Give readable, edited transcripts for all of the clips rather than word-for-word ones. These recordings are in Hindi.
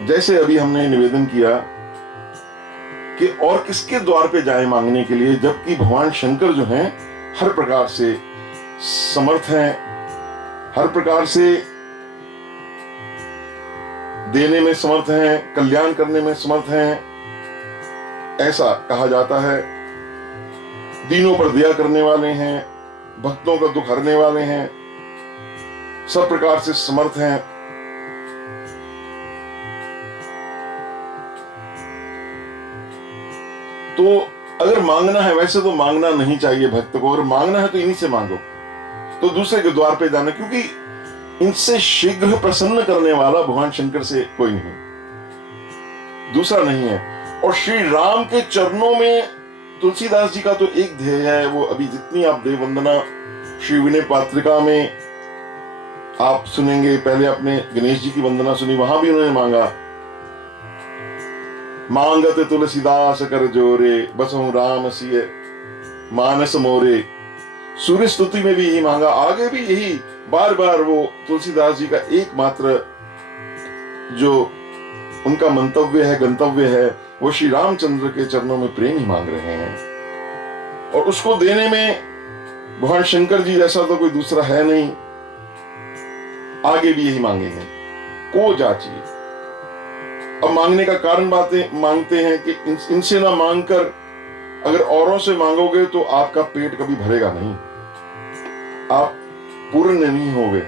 जैसे अभी हमने निवेदन किया कि और किसके द्वार पे जाए मांगने के लिए, जबकि भगवान शंकर जो हैं हर प्रकार से समर्थ हैं, हर प्रकार से देने में समर्थ हैं, कल्याण करने में समर्थ हैं। ऐसा कहा जाता है। दीनों पर दया करने वाले हैं, भक्तों का दुख हरने वाले हैं, सब प्रकार से समर्थ हैं। तो अगर मांगना है, वैसे तो मांगना नहीं चाहिए भक्त को, अगर मांगना है तो इन्हीं से मांगो, तो दूसरे के द्वार पे जाना, क्योंकि इनसे शीघ्र प्रसन्न करने वाला भगवान शंकर से कोई नहीं, दूसरा नहीं है। और श्री राम के चरणों में तुलसीदास जी का तो एक ध्येय है, वो अभी जितनी आप देव वंदना श्री विनय पात्रिका में आप सुनेंगे, पहले आपने गणेश जी की वंदना सुनी, वहां भी उन्होंने मांगा, मांगत तुलसीदास कर जोरे, बसहु राम सिय मानस मोरे। सूर्य स्तुति में भी यही मांगा, आगे भी यही बार बार वो तुलसीदास जी का एकमात्र जो उनका मंतव्य है, गंतव्य है, वो श्री रामचंद्र के चरणों में प्रेम ही मांग रहे हैं। और उसको देने में भगवान शंकर जी जैसा तो कोई दूसरा है नहीं, आगे भी यही मांगेंगे, को जाचिए। अब मांगने का कारण मांगते हैं कि इनसे ना मांगकर अगर औरों से मांगोगे तो आपका पेट कभी भरेगा नहीं, आप पूर्ण नहीं होगे।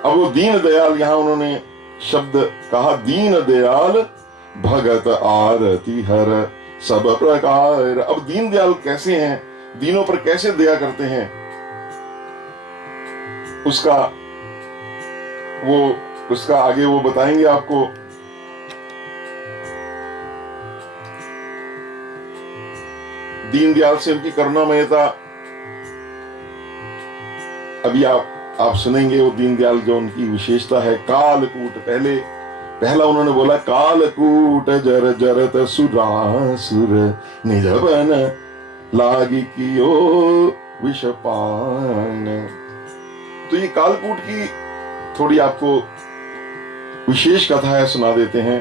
अब वो दीन दयाल, यहां उन्होंने शब्द कहा, दीन दयाल भगत आरती हर सब प्रकार। अब दीन दयाल कैसे हैं, दीनों पर कैसे दया करते हैं, उसका आगे वो बताएंगे आपको। दीन दयाल से उनकी करुणामयता अभी आप सुनेंगे। वो दीन दयाल जो उनकी विशेषता है, कालकूट, पहला उन्होंने बोला, कालकूट जर जरत सुरासुर निज बन लागी कियो विषपान। तो ये कालकूट की थोड़ी आपको विशेष कथा है, सुना देते हैं।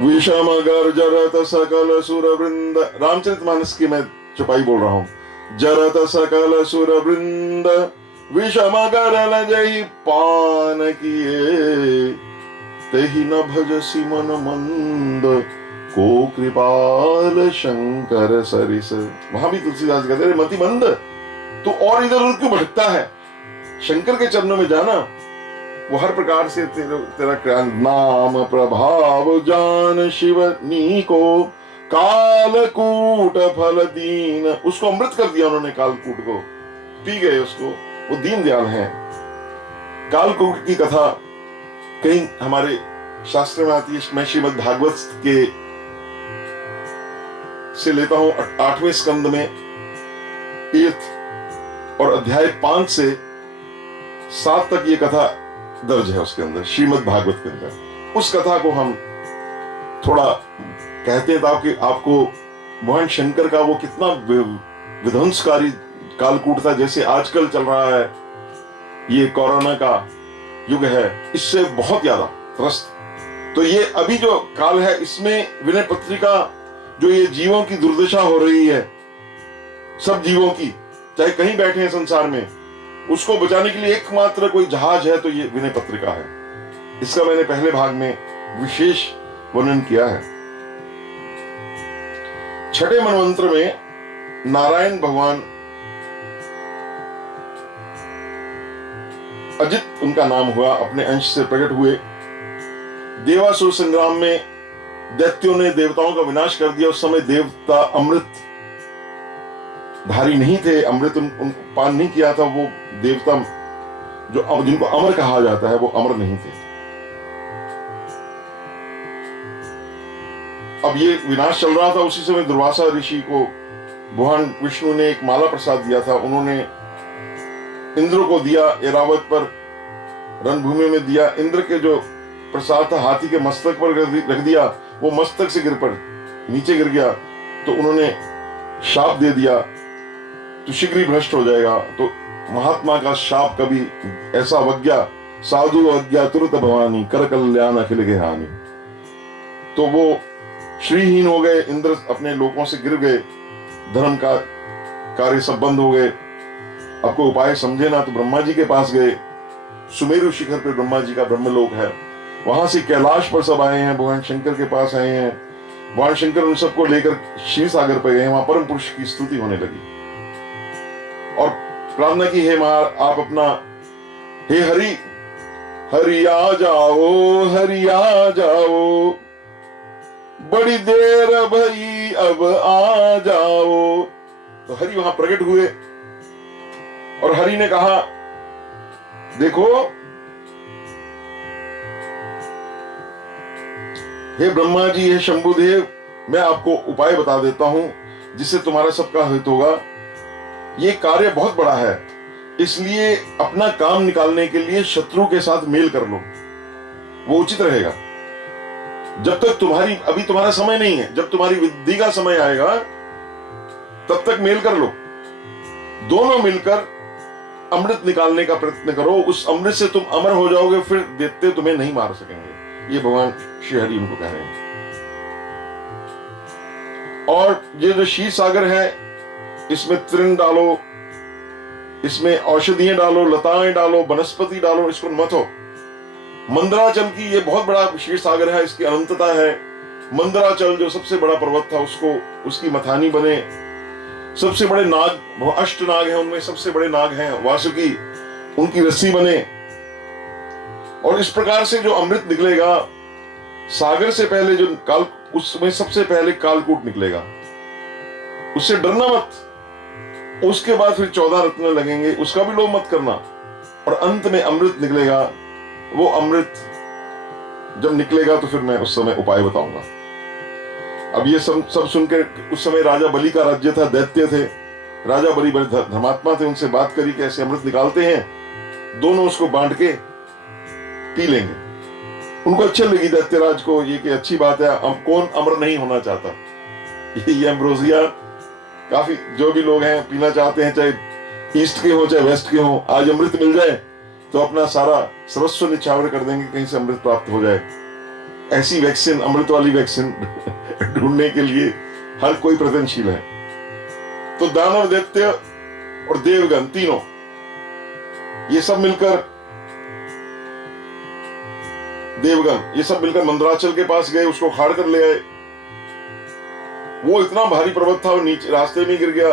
विषम गर्जरत सकल सुर वृंद, रामचरितमानस की मैं चुपाई बोल रहा हूं। जरत सकल सुर वृंद विषम गरल जही पान किए, तेहि न भजसी मन मंद को कृपाल शंकर सरिस। वहां भी तुलसीदास कहते हैं, मति मंद, तो और इधर उधर क्यों भटकता है, शंकर के चरणों में जाना, वो हर प्रकार से तेरा नाम प्रभाव जान शिव नी को कालकूट फल दीन। उसको अमृत कर दिया उन्होंने, कालकूट को पी गए उसको, वो दीन दयाल हैं। कालकूट की कथा कहीं हमारे शास्त्र में आती है, मैं श्रीमद् भागवत के से लेता हूं 8वें स्कंद में, तीर्थ और अध्याय 5 से 7 तक ये कथा दर्ज है उसके अंदर, श्रीमद् भागवत के अंदर। उस कथा को हम थोड़ा कहते हैं ताकि आपको भगवान शंकर का वो कितना विध्वंसकारी कालकूट था, जैसे आजकल चल रहा है, ये कोरोना का युग है, इससे बहुत ज्यादा त्रस्त। तो ये अभी जो काल है, इसमें विनय पत्रिका जो ये जीवों की दुर्दशा हो रही है, सब जीवों की, चाहे कहीं बैठे हैं संसार में, उसको बचाने के लिए एकमात्र कोई जहाज है तो ये विनय पत्रिका है। इसका मैंने पहले भाग में विशेष वर्णन किया है। 6ठे मनवंत्र में नारायण भगवान, अजित उनका नाम हुआ, अपने अंश से प्रकट हुए। देवासुर संग्राम में दैत्यों ने देवताओं का विनाश कर दिया। उस समय देवता अमृत धारी नहीं थे, अमृत उन पान नहीं किया था। वो देवता जो जिनको अमर कहा जाता है, वो अमर नहीं थे। अब ये विनाश चल रहा था, उसी समय दुर्वासा ऋषि को भगवान विष्णु ने एक माला प्रसाद दिया था। उन्होंने इंद्र को दिया, एरावत पर रणभूमि में दिया। इंद्र के जो प्रसाद था हाथी के मस्तक पर रख दिया, वो मस्तक से गिर पड़ नीचे गिर गया। तो उन्होंने शाप दे दिया, तो शीघ्र ही भ्रष्ट हो जाएगा। तो महात्मा का शाप कभी ऐसा अवज्ञा साधु अज्ञा तुरत भवानी, कर कल्याण अखिल के हानि। तो वो श्रीहीन हो गए, इंद्र अपने लोकों से गिर गए, धर्म का कार्य सब बंद हो गए। अब कोई उपाय समझे ना तो ब्रह्मा जी के पास गए। सुमेरु शिखर पे ब्रह्मा जी का ब्रह्मलोक है, वहां से कैलाश पर सब आए हैं, भगवान शंकर के पास आए हैं। भगवान शंकर उन सबको लेकर क्षीर सागर पर गए, वहां परम पुरुष की स्तुति होने लगी और प्रार्थना की, हे मां आप अपना, हे हरि, हरि आ जाओ, हरि आ जाओ, बड़ी देर भई अब आ जाओ। तो हरि वहां प्रकट हुए और हरि ने कहा, देखो हे ब्रह्मा जी, हे शंभुदेव, मैं आपको उपाय बता देता हूं जिससे तुम्हारा सबका हित होगा। ये कार्य बहुत बड़ा है, इसलिए अपना काम निकालने के लिए शत्रु के साथ मेल कर लो, वो उचित रहेगा। जब तक अभी तुम्हारा समय नहीं है, जब तुम्हारी वृद्धि का समय आएगा तब तक मेल कर लो। दोनों मिलकर अमृत निकालने का प्रयत्न करो, उस अमृत से तुम अमर हो जाओगे, फिर दैत्य तुम्हें नहीं मार सकेंगे। ये भगवान श्री हरि उनको कह रहे हैं। और ये जो क्षीर सागर है, इसमें तृण डालो, इसमें औषधियां डालो, लताएं डालो, वनस्पति डालो, इसको मथो। मंदराचल की ये बहुत बड़ा क्षीर सागर है, इसकी अनंतता है। मंदराचल जो सबसे बड़ा पर्वत था, उसकी मथानी बने। सबसे बड़े नाग, अष्ट नाग हैं, उनमें सबसे बड़े नाग हैं वासुकी, उनकी रस्सी बने। और इस प्रकार से जो अमृत निकलेगा सागर से पहले, जो काल, उसमें सबसे पहले कालकूट निकलेगा, उससे डरना मत। उसके बाद फिर 14 रत्न लगेंगे, उसका भी लोभ मत करना। और अंत में अमृत निकलेगा। वो अमृत जब निकलेगा तो फिर मैं उस समय उपाय बताऊंगा। अब ये सब सुन के, उस समय राजा बलि का राज्य था, दैत्य थे। राजा बलि बड़े धर्मात्मा थे, उनसे बात करी कि ऐसे अमृत निकालते हैं, दोनों उसको बांट के पी लेंगे। उनको अच्छी लगी दैत्यराज को ये कि अच्छी बात है, कौन अमर नहीं होना चाहता। ये एम्ब्रोसिया काफी जो भी लोग हैं पीना चाहते हैं, चाहे ईस्ट के हो चाहे वेस्ट के हो। आज अमृत मिल जाए तो अपना सारा सर्वस्व निछावर कर देंगे कहीं से अमृत प्राप्त हो जाए। ऐसी वैक्सीन, अमृत वाली वैक्सीन ढूंढने के लिए हर कोई प्रयत्नशील है। तो दानव, दैत्य और देवगण तीनों ये सब मिलकर मंदराचल के पास गए, उसको खाड़ कर ले आए। वो इतना भारी पर्वत था, वो नीचे रास्ते में गिर गया,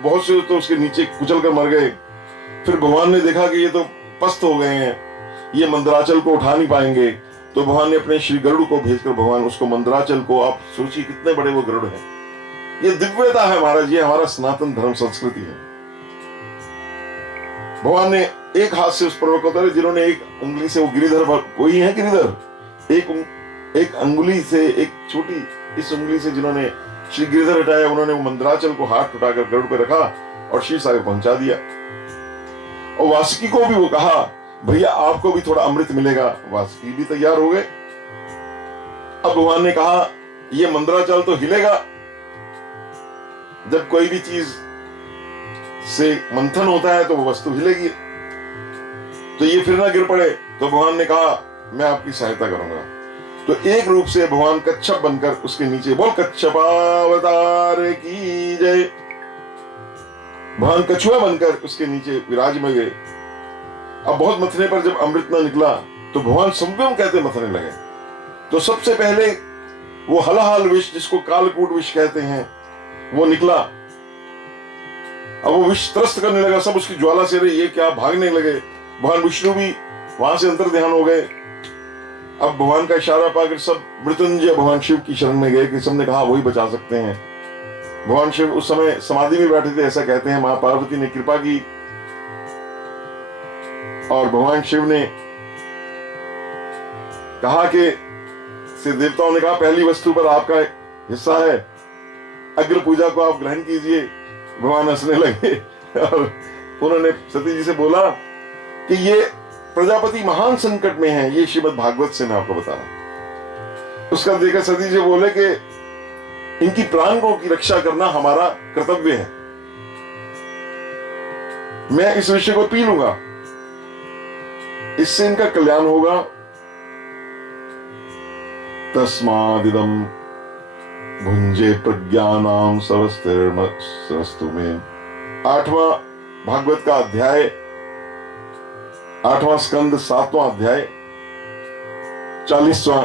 बहुत से तो उसके नीचे कुचल कर मर गए। फिर भगवान ने देखा कि ये तो पस्त हो गए हैं, ये मंदराचल को उठा नहीं पाएंगे, तो भगवान ने अपने श्री गरुड़ को भेजकर भगवान उसको मंदराचल को, आप सोचिए कितने बड़े वो गरुड़ हैं। ये दिव्यता है महाराज, ये हमारा सनातन धर्म संस्कृति है। भगवान ने एक हाथ से उस पर्वत को उतारे, जिन्होंने एक उंगली से, वो गिरिधर, वही है गिरिधर, एक अंगुली से, एक छोटी इस उंगली से जिन्होंने श्री गिरिधर हटाया, उन्होंने वो मंदराचल को हाथ उठाकर गरुड़ पे रखा और क्षीर सागर पहुंचा दिया। और वासुकी को भी वो कहा, भैया आपको भी थोड़ा अमृत मिलेगा। वासुकी भी तैयार हो गए। अब भगवान ने कहा, ये मंदराचल तो हिलेगा, जब कोई भी चीज से मंथन होता है तो वो वस्तु हिलेगी, तो ये फिर ना गिर पड़े। तो भगवान ने कहा, मैं आपकी सहायता करूंगा। तो एक रूप से भगवान कच्छप बनकर उसके नीचे, बोल कच्छपावतार की जय, भगवान कछुआ बनकर उसके नीचे विराज में गए। अब बहुत मथने पर जब अमृत न निकला तो भगवान संयम कहते मथने लगे। तो सबसे पहले वो हलाहल विष, जिसको कालकूट विष कहते हैं, वो निकला। अब वो विष त्रस्त करने लगा, सब उसकी ज्वाला से रहे, ये क्या, भागने लगे। भगवान विष्णु भी वहां से अंतर ध्यान हो गए। अब भगवान का इशारा पाकर सब मृत्युंजय भगवान शिव की शरण में गए कि सबने कहा वही बचा सकते हैं। भगवान शिव उस समय समाधि में बैठे थे, ऐसा कहते हैं। मां पार्वती ने कृपा की और भगवान शिव ने कहा कि से देवताओं ने कहा, पहली वस्तु पर आपका हिस्सा है, अग्र पूजा को आप ग्रहण कीजिए। भगवान हंसने लगे और उन्होंने सती जी से बोला कि ये प्रजापति महान संकट में है, ये श्रीमद् भागवत से मैं आपको बता रहा हूं। उसका देखकर सती जी बोले कि इनकी प्राणों की रक्षा करना हमारा कर्तव्य है, मैं इस विषय को पी लूंगा। इससे इनका कल्याण होगा। तस्मादिदम भुंजे प्रज्ञानाम सरस्तु में। 8वां भागवत का अध्याय, 8वां स्कंद 7वां अध्याय 40वां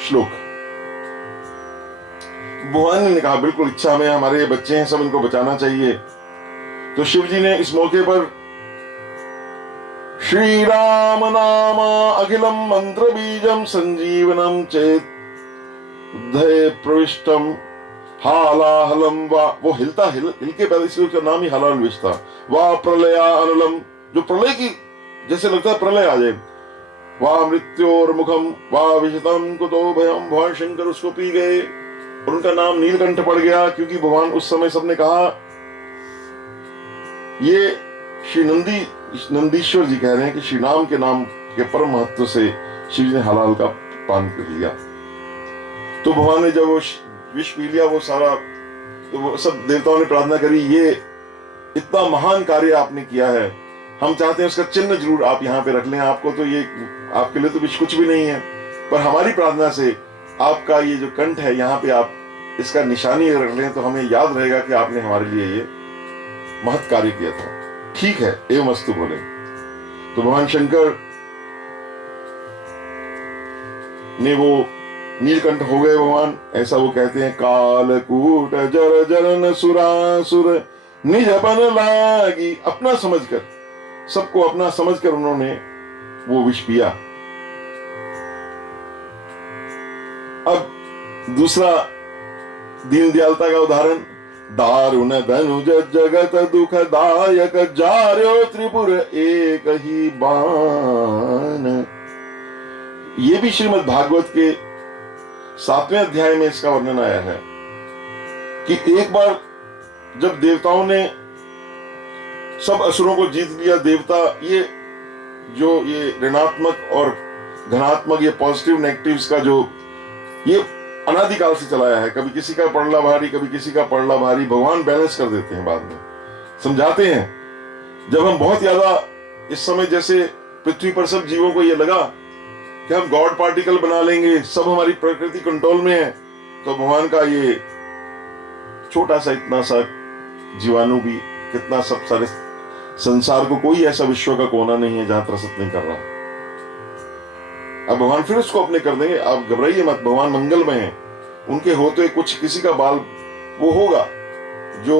श्लोक। भगवान ने कहा बिल्कुल इच्छा में, हमारे ये बच्चे हैं, सब इनको बचाना चाहिए। तो शिव जी ने इस मौके पर श्री राम नाम अखिलम मंत्र बीजम संजीवनम चेत उद्धय प्रविष्टम हालाहलम वा, वो हिलता हिल के पैदा, इसलिए उसका नाम ही हलाल विष था। वा प्रलया अनलम, जो प्रलय की जैसे लगता है प्रलय आ जाए। वा मृत्योर मुखम वा विशतम कुतो भयम, भगवान शंकर उसको पी गए और उनका नाम नीलकंठ पड़ गया, क्योंकि भगवान उस समय सबने कहा, ये श्री नंदीश्वर जी कह रहे हैं कि श्री राम के नाम के परम महत्व से शिव जी ने हलाल का पान कर लिया। तो भगवान ने जब वो विष पी लिया वो सारा, तो वो सब देवताओं ने प्रार्थना करी, ये इतना महान कार्य आपने किया है, हम चाहते हैं उसका चिन्ह जरूर आप यहाँ पे रख लें। आपको तो ये, आपके लिए तो विष कुछ भी नहीं है, पर हमारी प्रार्थना से आपका ये जो कंठ है यहाँ पे आप इसका निशानी रख लें, तो हमें याद रहेगा कि आपने हमारे लिए ये महत् कार्य किया था। ठीक है, एवं अस्तु बोले। तो भगवान शंकर ने वो नीलकंठ हो गए भगवान, ऐसा वो कहते हैं। कालकूट जर जरन सुरासुर निजपन लागी, अपना समझकर, सबको अपना समझकर उन्होंने वो विष पिया। अब दूसरा दीन दयालता का उदाहरण, दारुण धनुज जगत दुखदायक जार्यो त्रिपुर एक ही बाण। ये भी श्रीमद् भागवत के 7वें अध्याय में इसका वर्णन आया है कि एक बार जब देवताओं ने सब असुरों को जीत लिया, देवता ये जो ये ऋणात्मक और धनात्मक, ये पॉजिटिव नेगेटिव्स का जो ये अनादिकाल से चलाया है, कभी किसी का पड़ला भारी, कभी किसी का पड़ला भारी, भगवान बैलेंस कर देते हैं, बाद में समझाते हैं। जब हम बहुत ज्यादा इस समय जैसे पृथ्वी पर सब जीवों को ये लगा कि हम गॉड पार्टिकल बना लेंगे, सब हमारी प्रकृति कंट्रोल में है, तो भगवान का ये छोटा सा इतना सा जीवाणु भी, कितना सब सारे संसार को, कोई ऐसा विश्व का कोना नहीं है जहां त्रसित नहीं कर रहा। अब भगवान फिर उसको अपने कर देंगे, आप घबराइए मत, भगवान मंगलमय है। उनके होते कुछ किसी का बाल वो होगा, जो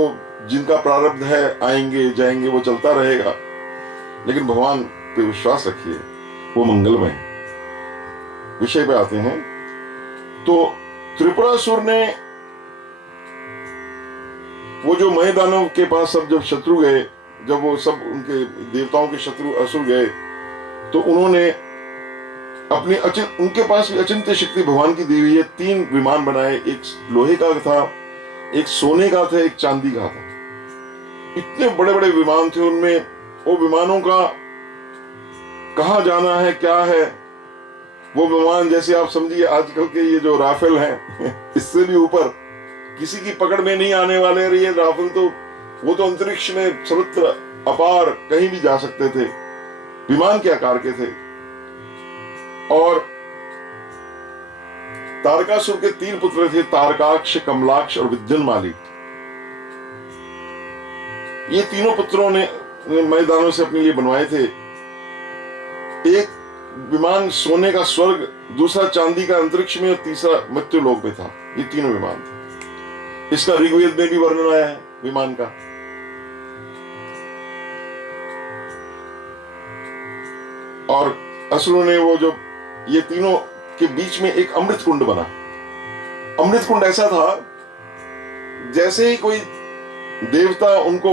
जिनका प्रारब्ध है आएंगे जाएंगे, वो चलता रहेगा, लेकिन भगवान पे विश्वास रखिए, वो मंगलमय है। विषय पे आते हैं। तो त्रिपुरासुर ने वो जो मय दानव के पास सब जब शत्रु गए, जब वो सब उनके देवताओं के शत्रु असुर गए, तो उन्होंने अपनी उनके पास भी अचिंत्य शक्ति भगवान की दी हुई है। 3 विमान बनाए, एक लोहे का था, एक सोने का था, एक चांदी का था। इतने बड़े बड़े विमान थे उनमें। वो विमानों का कहाँ जाना है, क्या है, वो विमान जैसे आप समझिए आजकल के ये जो राफेल हैं इससे भी ऊपर, किसी की पकड़ में नहीं आने वाले। ये राफेल तो वो तो अंतरिक्ष में सर्वत्र अपार कहीं भी जा सकते थे, विमान के आकार के थे। और तारकासुर के 3 पुत्र थे, तारकाक्ष, कमलाक्ष और विद्युन्माली। ये तीनों पुत्रों ने मैदानों से अपने लिए बनवाए थे। एक विमान सोने का स्वर्ग, दूसरा चांदी का अंतरिक्ष में और तीसरा मृत्यु लोक में था। ये तीनों विमान थे। इसका ऋग्वेद में भी वर्णन आया है विमान का। और असुरों ने वो जो ये तीनों के बीच में एक अमृत कुंड बना। अमृत कुंड ऐसा था जैसे ही कोई देवता उनका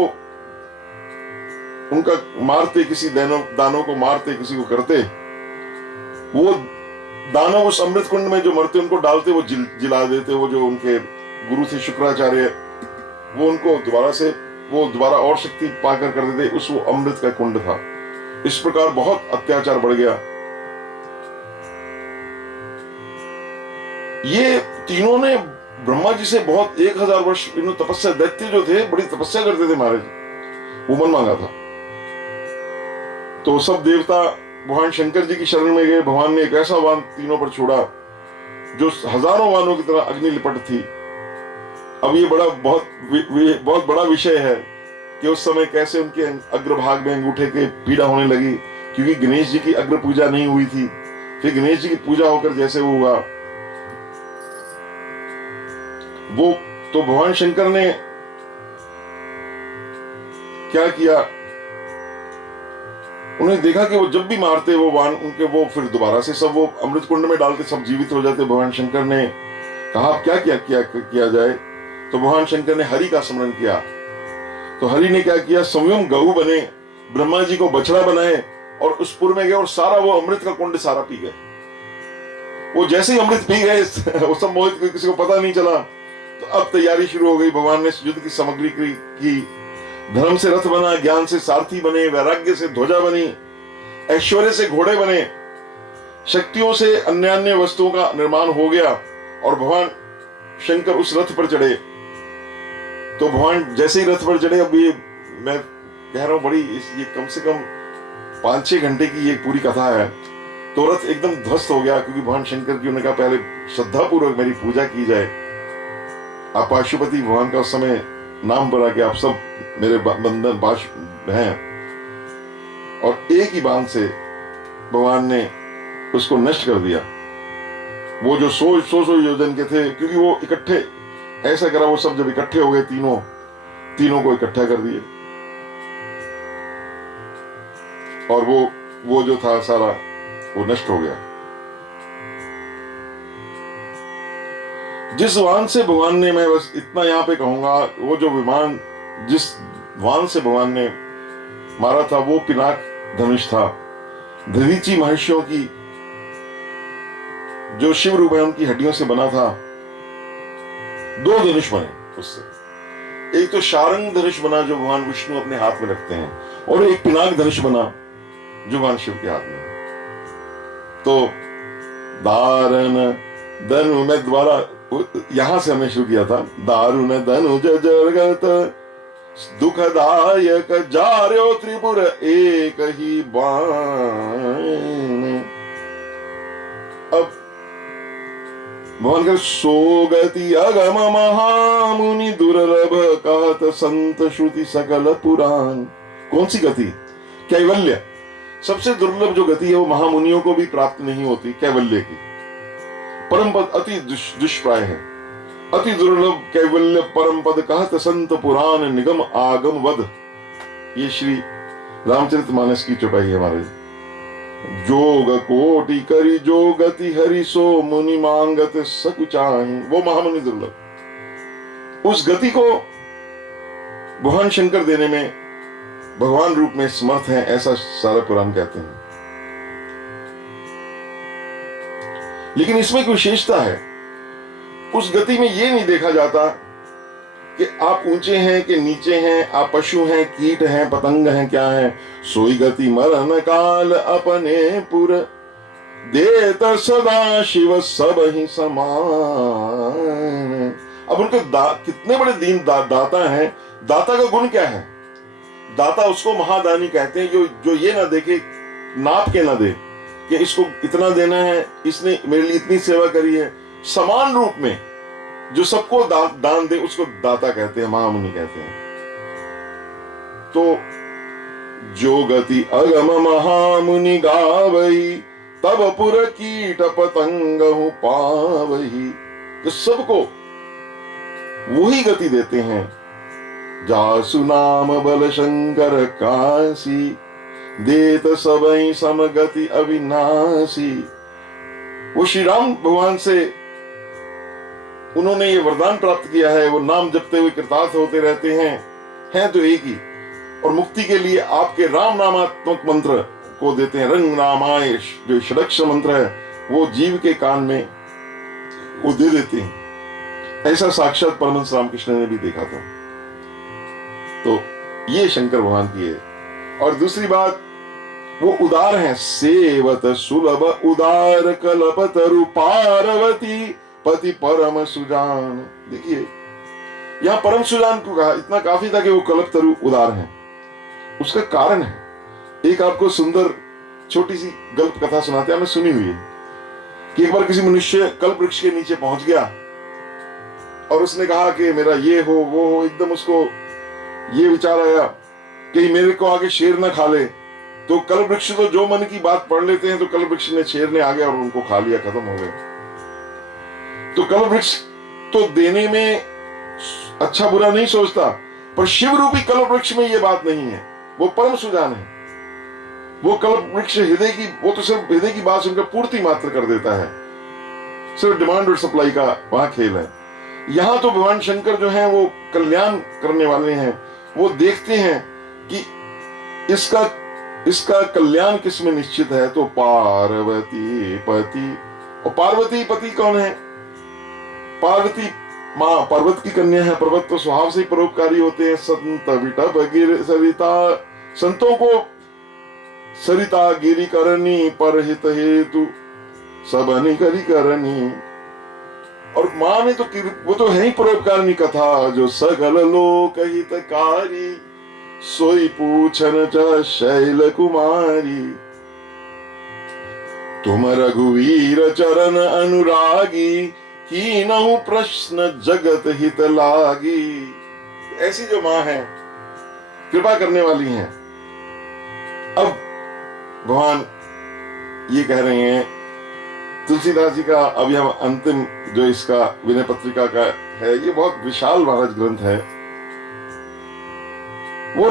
मारते, किसी दानव को मारते, किसी को करते, वो दानव उस अमृत कुंड में जो मरते उनको डालते, वो जिला देते। वो जो उनके गुरु थे शुक्राचार्य, वो उनको दोबारा और शक्ति पाकर कर देते। उस वो अमृत का कुंड था। इस प्रकार बहुत अत्याचार बढ़ गया। ये तीनों ने ब्रह्मा जी से बहुत 1000 वर्ष तपस्या, दैत्य जो थे बड़ी तपस्या करते थे महाराज, वो मन मांगा था। तो सब देवता भगवान शंकर जी की शरण में गए। भगवान ने एक ऐसा वान तीनों पर छोड़ा जो हजारों वानों की तरह अग्नि लिपट थी। अब ये बहुत बड़ा विषय है कि उस समय कैसे उनके अग्रभाग में अंगूठे के पीड़ा होने लगी, क्योंकि गणेश जी की अग्र पूजा नहीं हुई थी। फिर गणेश जी की पूजा होकर जैसे वो हुआ, वो तो भगवान शंकर ने क्या किया, उन्हें देखा कि वो जब भी मारते वो वान उनके, वो फिर दोबारा से सब वो अमृत कुंड में डालते सब जीवित हो जाते। भगवान शंकर ने कहा अब क्या जाए। तो भगवान शंकर ने हरि का स्मरण किया। तो हरि ने क्या किया, स्वयं गऊ बने, ब्रह्मा जी को बछड़ा बनाए और उस पुर में गए और सारा वो अमृत का कुंड सारा पी गए। वो जैसे ही अमृत पी गए वो सब मोहित, किसी को पता नहीं चला। तो अब तैयारी शुरू हो गई। भगवान ने युद्ध की सामग्री की, धर्म से रथ बना, ज्ञान से सारथी बने, वैराग्य से ध्वजा बनी, ऐश्वर्य से घोड़े बने, शक्तियों से अन्य अन्य वस्तुओं का निर्माण हो गया और भगवान शंकर उस रथ पर चढ़े। तो भगवान जैसे ही रथ पर चढ़े, अब ये मैं कह रहा हूं बड़ी ये कम से कम 5-6 घंटे की ये पूरी कथा है। तो रथ एकदम ध्वस्त हो गया, क्योंकि भगवान शंकर की उन्होंने कहा पहले श्रद्धा पूर्वक मेरी पूजा की जाए। आप पाशुपति भगवान का उस समय नाम पड़ा कि आप सब मेरे बंधन बाश हैं, और एक ही बाण से भगवान ने उसको नष्ट कर दिया। वो जो 100 योजन के थे, क्योंकि वो इकट्ठे ऐसा करा, वो सब जब इकट्ठे हो गए तीनों को इकट्ठा कर दिए, और वो जो था सारा वो नष्ट हो गया। जिस वान से भगवान ने, मैं बस इतना यहां पे कहूंगा, वो जो विमान जिस वान से भगवान ने मारा था वो पिनाक धनुष था। दधीची महर्षियों की जो शिव रूप है उनकी हड्डियों से बना था। 2 धनुष बने उससे, एक तो शारंग धनुष बना जो भगवान विष्णु अपने हाथ में रखते हैं, और एक पिनाक धनुष बना जो भगवान शिव के हाथ में है। तो दारुण धनु में द्वारा यहां से हमने शुरू किया था। दारुण धनुज जगत दुखदायक जार्यो त्रिपुर एक ही बाण। अब भगवान का सोगति अगम महामुनि दुर्लभ कहत संत श्रुति सकल पुराण। कौन सी गति? कैवल्य। सबसे दुर्लभ जो गति है वो महामुनियों को भी प्राप्त नहीं होती, कैवल्य की। परम पद अति दुष्प्राय है, अति दुर्लभ कैवल्य परम पद कहत संत पुराण निगम आगम वद। ये श्री रामचरितमानस की चौपाई है हमारे। जोग कोटि करी जो गति हरि सो मुनि मांगत सकुचाहि। वो महामुनि दुर्लभ, उस गति को भगवान शंकर देने में भगवान रूप में समर्थ है, ऐसा सारा पुराण कहते हैं। लेकिन इसमें एक विशेषता है, उस गति में यह नहीं देखा जाता कि आप ऊंचे हैं कि नीचे हैं, आप पशु हैं, कीट हैं, पतंग हैं, क्या हैं। सोई गति मरण काल अपने पुर देत सदा शिव सब ही समान। अब उनके कितने बड़े दीन दाता हैं। दाता का गुण क्या है? दाता उसको महादानी कहते हैं जो ये ना देखे, नाप के ना दे कि इसको इतना देना है, इसने मेरे लिए इतनी सेवा करी है। समान रूप में जो सबको दान दे उसको दाता कहते हैं, महामुनि कहते हैं। तो जो गति अगम महामुनि गावही तब पुर कीट पतंग पावही। तो सबको वही गति देते हैं। जासु नाम बल शंकर काशी देत सबई समगति अविनाशी। वो श्री राम भगवान से उन्होंने ये वरदान प्राप्त किया है, वो नाम जपते हुए कृतार्थ होते रहते हैं तो एक ही। और मुक्ति के लिए आपके राम नामात्मक मंत्र को देते हैं। रंग रामाय जो षडक्षर मंत्र है वो जीव के कान में वो दे देते हैं। ऐसा साक्षात परमहंस रामकृष्ण ने भी देखा था। तो ये शंकर भगवान की है। और दूसरी बात, वो उदार हैं। सेवत सुलभ उदार कल्पतरु पार्वती पति परम सुजान। देखिए यहां परम सुजान को कहा, इतना काफी था कि वो कल्पतरु उदार हैं। उसका कारण है एक आपको सुंदर छोटी सी गल्प कथा सुनाते हैं, हमने सुनी हुई है कि एक बार किसी मनुष्य कल्प वृक्ष के नीचे पहुंच गया और उसने कहा कि मेरा ये हो वो हो। एकदम उसको ये विचार आया कि मेरे को आगे शेर ना खा ले। तो कल्प वृक्ष तो जो मन की बात पढ़ लेते हैं, तो कल्प वृक्ष ने शेर ने आ गया और उनको खा लिया, खत्म हो गए। तो कल्प वृक्ष तो देने में अच्छा बुरा नहीं सोचता, पर शिव रूपी कल्प वृक्ष में ये बात नहीं है। वो परम सुजान है। वो कल्प वृक्ष हृदय की, वो तो सिर्फ हृदय की बात सुनकर पूर्ति मात्र कर देता है। सिर्फ डिमांड और सप्लाई का वहां खेल है। यहां तो भगवान शंकर जो है वो कल्याण करने वाले हैं। वो देखते हैं कि इसका कल्याण किसमें निश्चित है। तो पार्वती पति, और पार्वती पति कौन है? पार्वती माँ पर्वत की कन्या है। पर्वत तो स्वभाव से ही परोपकारी होते हैं। संत विटप गिर सरिता, संतों को सरिता गिरी करनी, पर हित हेतु सबनी करी करनी। और माँ ने तो वो तो है ही परोपकारिणी कथा, जो सकल लोक हितकारी, सोई पूछन च शैल कुमारी। तुम रघुवीर चरण अनुरागी, कीनहु प्रश्न जगत हित लागी। ऐसी जो माँ है, कृपा करने वाली हैं। अब भगवान ये कह रहे हैं तुलसीदास जी का, अभी हम अंतिम जो इसका विनय पत्रिका का है, ये बहुत विशाल महाराज ग्रंथ है। वो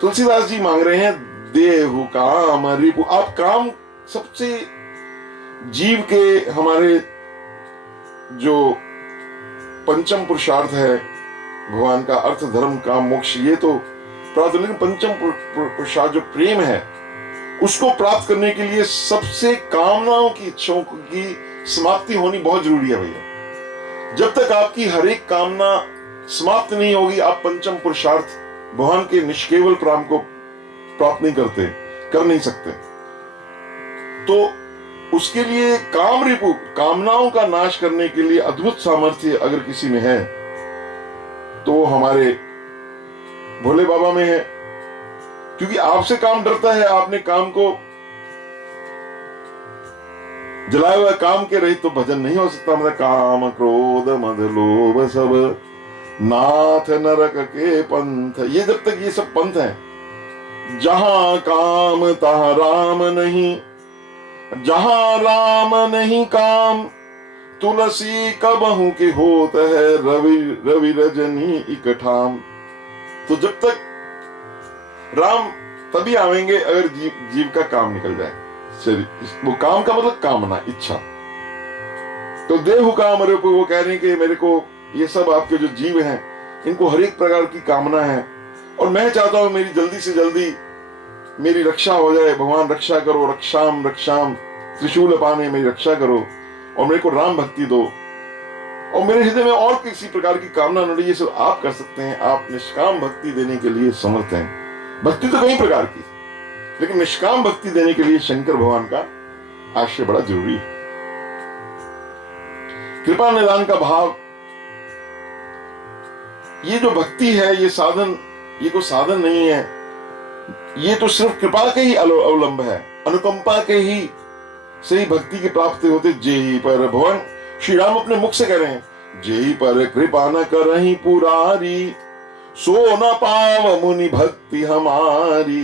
तुलसीदास जी मांग रहे हैं देहु काम रिपु। आप काम सबसे जीव के हमारे जो पंचम पुरुषार्थ है भगवान का, अर्थ धर्म काम मोक्ष, ये तो प्राप्त, लेकिन पंचम पुरुषार्थ जो प्रेम है उसको प्राप्त करने के लिए सबसे कामनाओं की इच्छाओं की समाप्ति होनी बहुत जरूरी है भैया। जब तक आपकी हर एक कामना समाप्त नहीं होगी, आप पंचम पुरुषार्थ भगवान के निष्केवल प्राम को प्राप्त नहीं कर नहीं सकते। तो उसके लिए काम रिपु, कामनाओं का नाश करने के लिए अद्भुत सामर्थ्य अगर किसी में है तो वो हमारे भोले बाबा में है। क्योंकि आपसे काम डरता है, आपने काम को जलाया हुआ, काम के रहित तो भजन नहीं हो सकता। मतलब काम क्रोध मद लोभ सब नाथ नरक के पंथ, ये जब तक ये सब पंथ है, जहां काम तहां राम नहीं, जहां राम नहीं काम, तुलसी कबहू के होत है रवि रवि रजनी इकठाम। तो जब तक राम तभी आवेंगे अगर जीव का काम निकल जाए। वो काम का मतलब कामना, इच्छा। तो देहु काम रूप, वो कह रहे हैं कि मेरे को ये सब आपके जो जीव हैं इनको हर एक प्रकार की कामना है, और मैं चाहता हूं मेरी जल्दी से जल्दी मेरी रक्षा हो जाए। भगवान रक्षा करो, रक्षाम रक्षाम, त्रिशूल पाने मेरी रक्षा करो, और मेरे को राम भक्ति दो, और मेरे हृदय में और किसी प्रकार की कामना न रही। ये सब आप कर सकते हैं। आप निष्काम भक्ति देने के लिए समर्थ हैं। भक्ति तो कई प्रकार की, लेकिन निष्काम भक्ति देने के लिए शंकर भगवान का आश्रय बड़ा जरूरी है। कृपा निदान का भाव, ये जो भक्ति है ये साधन, ये कोई साधन नहीं है, ये तो सिर्फ कृपा के ही अवलंब है। अनुकंपा के ही से ही भक्ति की प्राप्ति होती। जेहि पर, भगवान श्री राम अपने मुख से कह रहे हैं, जेहि पर कृपा न करहि पुरारी, सो न पाव मुनि भक्ति हमारी।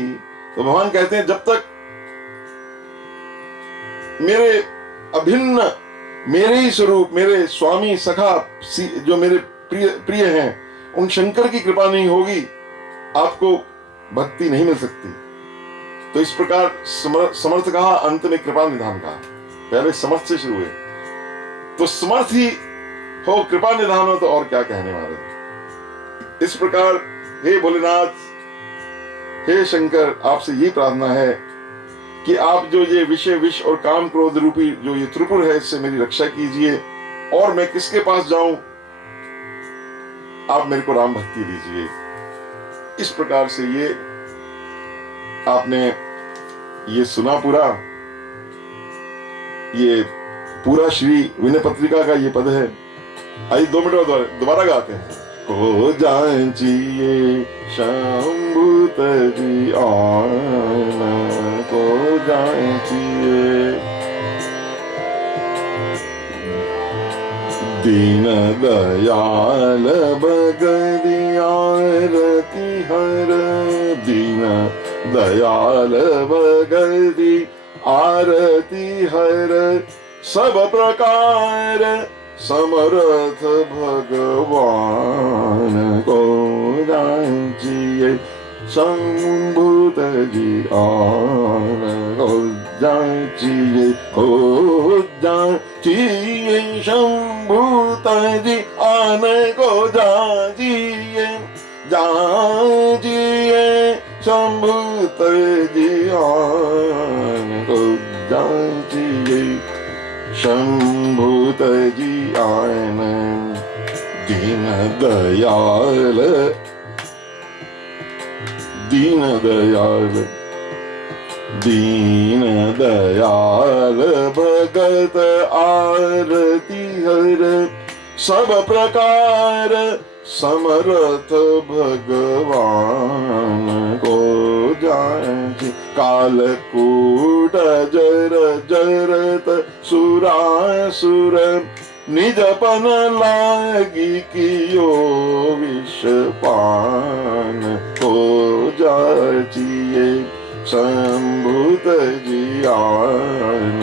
तो भगवान कहते हैं जब तक मेरे अभिन्न, मेरे ही स्वरूप, मेरे स्वामी सखा जो मेरे प्रिय हैं, उन शंकर की कृपा नहीं होगी, आपको भक्ति नहीं मिल सकती। तो इस प्रकार समर्थ कहा, अंत में कृपा निधान कहा। पहले समर्थ से शुरू हुए, तो समर्थ ही हो, कृपा निधान हो, तो और क्या कहने वाले। इस प्रकार हे भोलेनाथ, हे शंकर, आपसे ये प्रार्थना है कि आप जो ये विषय विष और काम क्रोध रूपी जो ये त्रिपुर है, इससे मेरी रक्षा कीजिए, और मैं किसके पास जाऊं, आप मेरे को राम भक्ति दीजिए। इस प्रकार से ये आपने ये सुना पूरा, ये पूरा श्री विनय पत्रिका का ये पद है। आइए 2 मिनट दोबारा गाते हैं। को जांचिए शंभु तजी आन को जांचिए। दीन दयाल भगदिया रति हर, दीन दयाल भगदी आरती हर, सब प्रकार समर्थ भगवान को जांचिए शंभु तजी आन को जांचिए, को जांचिए शंभु तजी आन को जांचिए, जांचिए शंभु तजी आन को जांचिए शंभु तजी आन। दीन दयाल, दीन दयाल, दीन दयाल भगत आरती हर, सब प्रकार समर्थ भगवान को जांचि। कालकूट जर जरत सुरासुर, निजपन लागी कियो विषपान को जांचिए शंभु तजी आन।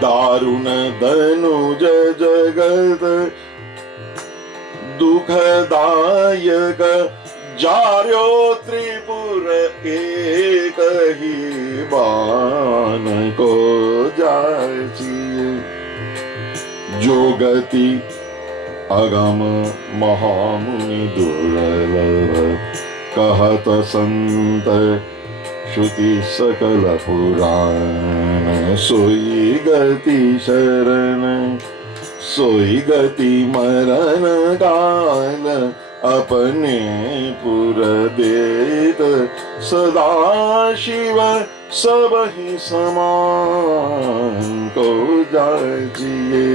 दारुण धनुज जगत दुखदायक, जार्यो त्रिपुर एक ही बान को जांचिए। जो गति अगम महामुनि दुर्लभ, कहत संत श्रुति सकल पुराण, सोई गति शरण सोई गति मरण काल, अपने पुर देत सदा शिव सब ही समान को जांचिए।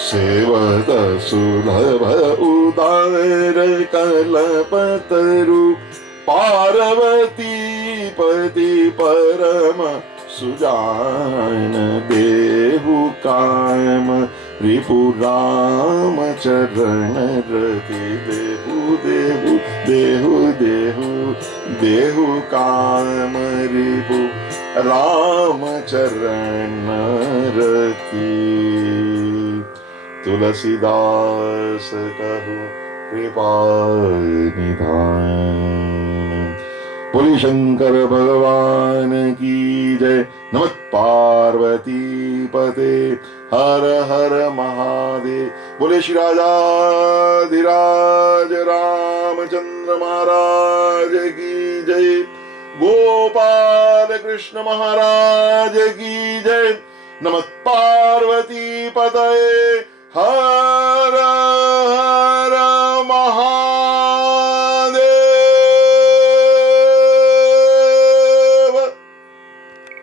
सेवत सुलभ उदार कल्पतरु, पार्वती पति परम सुजान, देहु कायम रिपु राम चरण रति, देहु देहु देहु देहु देहु कायम रिपु राम चरण रति। तुलसीदास कहु कृपा निधान। बोली शंकर भगवान की जय। नमः पार्वती पते हर हर महादेव। बोले श्री राजाधिराज रामचंद्र महाराज की जय। गोपाल कृष्ण महाराज की जय। नमः पार्वती पते हर